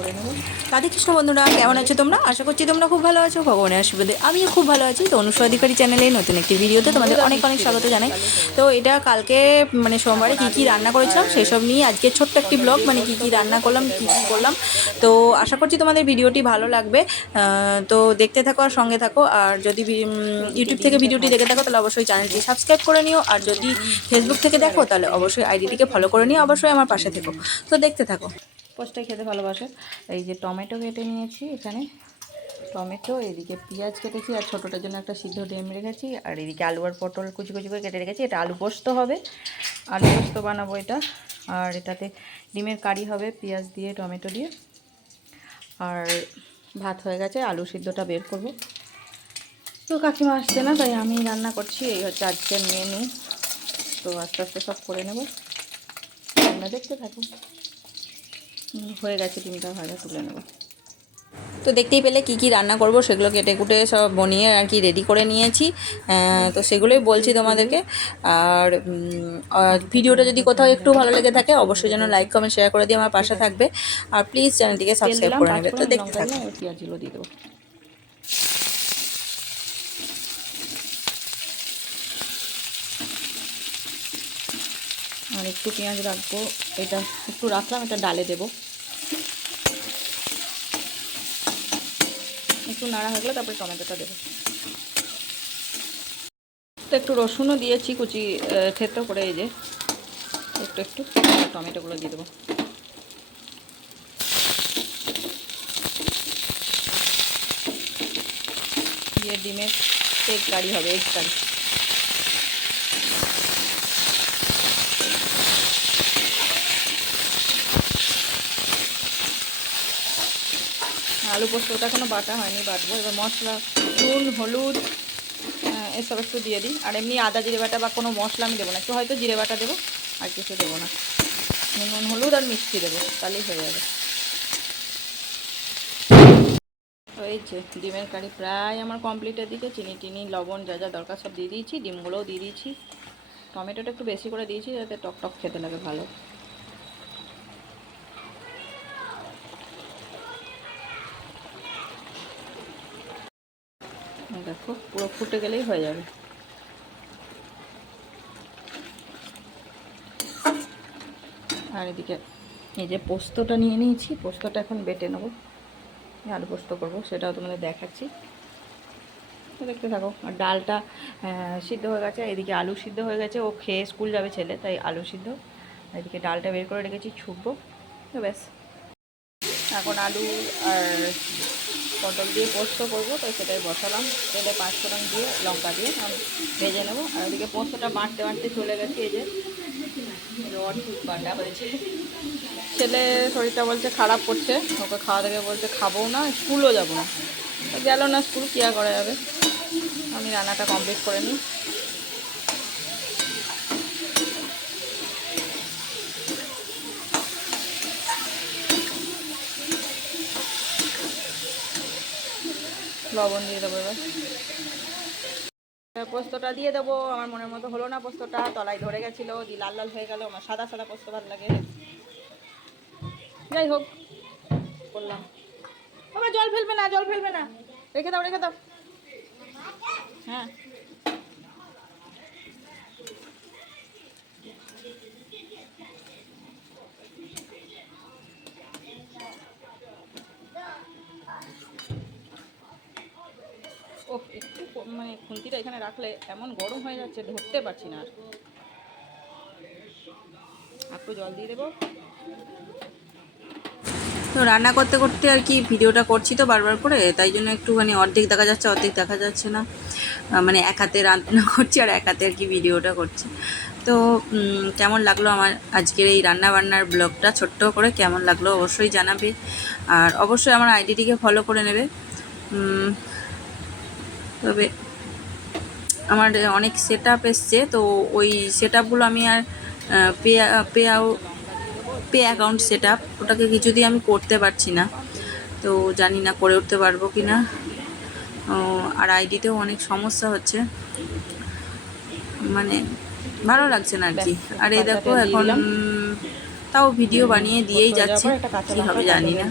করে নেব। রাধে কৃষ্ণ বন্ধুরা, কেমন আছো তোমরা? আশা করছি তোমরা খুব ভালো আছো, ভগবানের আশীর্বাদে আমিও খুব ভালো আছি। তো অনুষ্কা অধিকারী চ্যানেলে নতুন একটি ভিডিওতে তোমাদের অনেক অনেক স্বাগত জানাই। তো এটা কালকে মানে সোমবারে কী কী রান্না করেছিলাম সেসব নিয়ে আজকে ছোট্ট একটি ব্লগ, মানে কী কী রান্না করলাম, কী কী করলাম। তো আশা করছি তোমাদের ভিডিওটি ভালো লাগবে। তো দেখতে থাকো আর সঙ্গে থাকো। আর যদি ইউটিউব থেকে ভিডিওটি দেখে থাকো তাহলে অবশ্যই চ্যানেলটি সাবস্ক্রাইব করে নিও। আর যদি ফেসবুক থেকে দেখো তাহলে অবশ্যই আইডিটিকে ফলো করে নিও, অবশ্যই আমার পাশে থেকো। তো দেখতে থাকো। পোস্টটাই খেতে ভালোবাসে। এই যে টমেটো কেটে নিয়েছি, এখানে টমেটো, এদিকে পেঁয়াজ কেটেছি, আর ছোটোটার জন্য একটা সিদ্ধ ডিম রেখেছি, আর এদিকে আলু আর পটল কুচি কুচি করে কেটে রেখেছি। এটা আলু পোস্ত হবে, আলু পোস্ত বানাবো এটা। আর এটাতে ডিমের কারি হবে পেঁয়াজ দিয়ে টমেটো দিয়ে। আর ভাত হয়ে গেছে, আলু সিদ্ধটা বের করব। তো কাকিমা আসছে না, তাই আমি রান্না করছি। এই হচ্ছে আজকের মেনু। তো আস্তে আস্তে সব করে নেব, তোমরা দেখতে থাকো। হয়ে গেছে, ডিমটা ভাজা তুলে নেব। তো দেখতেই পেলে কি কি রান্না করব সেগুলো কেটে কুটে সব বনিয়ে আর কি রেডি করে নিয়েছি। তো সেগুলোই বলছি তোমাদেরকে। আর ভিডিওটা যদি কোথাও একটু ভালো লেগে থাকে অবশ্যই যেন লাইক কমেন্ট শেয়ার করে দিয়ে আমার পাশে থাকবে। আর প্লিজ চ্যানেলটিকে সাবস্ক্রাইব করে নেবে। তো দেখতে থাকো। পেঁয়াজগুলো দিয়ে দেবো। আর একটু পেঁয়াজ রাখবো, এটা একটু রাখলাম, এটা ডালে দেবো। একটু নাড়া হয়ে গেলে তারপরে টমেটোটা দেবো। তো একটু রসুনও দিয়েছি কুচি থেতো করে, এই যে একটু একটু টমেটোগুলো দিয়ে দেবো। দিয়ে ডিমের এগ কারি হবে, এগ কারি। আলু পোস্তটা এখনও বাটা হয়নি, বাটবো। এবার মশলা নুন হলুদ এসব একটু দিয়ে দিই। আর এমনি আদা জিরে বাটা বা কোনো মশলা আমি দেবো না, একটু হয়তো জিরে বাটা দেবো, আর কিছু দেবো না। নুন হলুদ আর মিষ্টি দেবো, তাহলেই হয়ে যাবে। তো এই যে ডিমের কারি প্রায় আমার কমপ্লিটের দিকে। চিনি টিনি লবণ যা যা দরকার সব দিয়ে দিয়েছি, ডিমগুলোও দিয়ে দিয়েছি। টমেটোটা একটু বেশি করে দিয়েছি যাতে টক টক খেতে লাগে ভালো। দেখো পুরো ফুটে গেলেই হয়ে যাবে। আর এদিকে এই যে পোস্তটা নিয়ে নিয়েছি, পোস্তটা এখন বেটে নেবো। আলু পোস্ত করবো, সেটাও তোমাদের দেখাচ্ছি, দেখতে থাকো। আর ডালটা সিদ্ধ হয়ে গেছে, এদিকে আলু সিদ্ধ হয়ে গেছে। ও খেয়ে স্কুল যাবে ছেলে, তাই আলু সিদ্ধ। এদিকে ডালটা বের করে রেখেছি, ছুটবো। তো ব্যাস, এখন আলু আর পটল দিয়ে পোস্ত করবো, তো সেটাই বসালাম। তেলে 5 ফোড়ন দিয়ে লঙ্কা দিয়ে আমি ভেজে নেবো। আর ওদিকে পোস্তটা বাটতে বাটতে চলে গেছি। এই যে অদ্ভুত বাটা হয়েছে। ছেলে শরীরটা বলছে খারাপ করছে, ওকে খাওয়া থেকে বলছে খাবো না, স্কুলও যাবো না। গেল না স্কুল, কী আর করা যাবে। আমি রান্নাটা কমপ্লিট করে নিই। লবণ দিয়ে দেবো এবার। পোস্তটা দিয়ে দেবো। আমার মনের মতো হলো না, পোস্তটা তলায় ধরে গেছিলো, দিয়ে লাল লাল হয়ে গেল। আমার সাদা সাদা পোস্ত ভালো লাগে। যাই হোক, করলাম। বাবা জল ফেলবে না, জল ফেলবে না, রেখে দাও রেখে দাও। হ্যাঁ, ও একটু মানে খুন্তিটা এখানে রাখলে এমন গরম হয়ে যাচ্ছে, ধরতে পারছি না। আর একটু জল দিয়ে দেবো। তো রান্না করতে করতে আর কি ভিডিওটা করছি তো বারবার করে, তাই জন্য একটুখানি অর্ধেক দেখা যাচ্ছে অর্ধেক দেখা যাচ্ছে না। মানে এক হাতে রান্না করছি আর এক হাতে আর কি ভিডিওটা করছি। তো কেমন লাগলো আমার আজকের এই রান্না বান্নার ব্লগটা, ছোট্ট করে কেমন লাগলো অবশ্যই জানাবে। আর অবশ্যই আমার আইডিটিকে ফলো করে নেবে। তবে আমার অনেক সেট আপ এসছে, তো ওই সেট আপগুলো আমি আর পে পে অ্যাকাউন্ট সেট আপ, ওটাকে কিছুতেই আমি করতে পারছি না। তো জানি না করে উঠতে পারবো কি না। আর আইডিতেও অনেক সমস্যা হচ্ছে, মানে ভালো লাগছে না আর কি। আর এই দেখো এখন তাও ভিডিও বানিয়ে দিয়েই যাচ্ছি, কী হবে জানি না।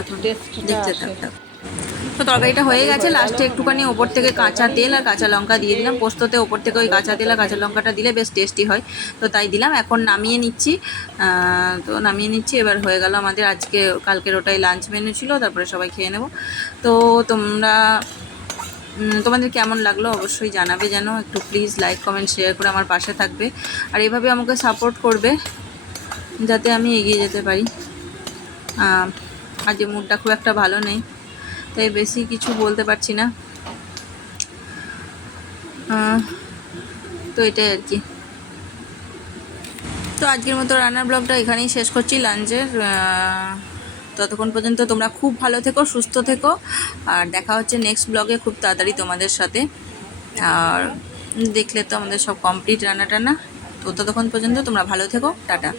এখন দেখতে থাকতাম। তো তরকারিটা হয়ে গেছে, লাস্টে একটুখানি ওপর থেকে কাঁচা তেল আর কাঁচা লঙ্কা দিয়ে দিলাম। পোস্ততে ওপর থেকে ওই কাঁচা তেল আর কাঁচা লঙ্কাটা দিলে বেশ টেস্টি হয়, তো তাই দিলাম। এখন নামিয়ে নিচ্ছি। এবার হয়ে গেল আমাদের আজকে, কালকের ওটাই লাঞ্চ মেনু ছিল, তারপরে সবাই খেয়ে নেব। তো তোমাদের কেমন লাগলো অবশ্যই জানাবে, যেন একটু প্লিজ লাইক কমেন্ট শেয়ার করে আমার পাশে থাকবে, আর এভাবে আমাকে সাপোর্ট করবে যাতে আমি এগিয়ে যেতে পারি। আজ মুডটা খুব একটা ভালো নেই, তাই বেশি কিছু বলতে পারছি না। তো এটাই আর কি। তো আজকের মতো রান্নার ব্লগটা এখানেই শেষ করছি, লাঞ্চের। ততক্ষণ পর্যন্ত তোমরা খুব ভালো থেকো, সুস্থ থেকো, আর দেখা হচ্ছে নেক্সট ব্লগে খুব তাড়াতাড়ি তোমাদের সাথে। আর দেখলে তো আমাদের সব কমপ্লিট রান্না টান্না। তো ততক্ষণ পর্যন্ত তোমরা ভালো থেকো, টাটা।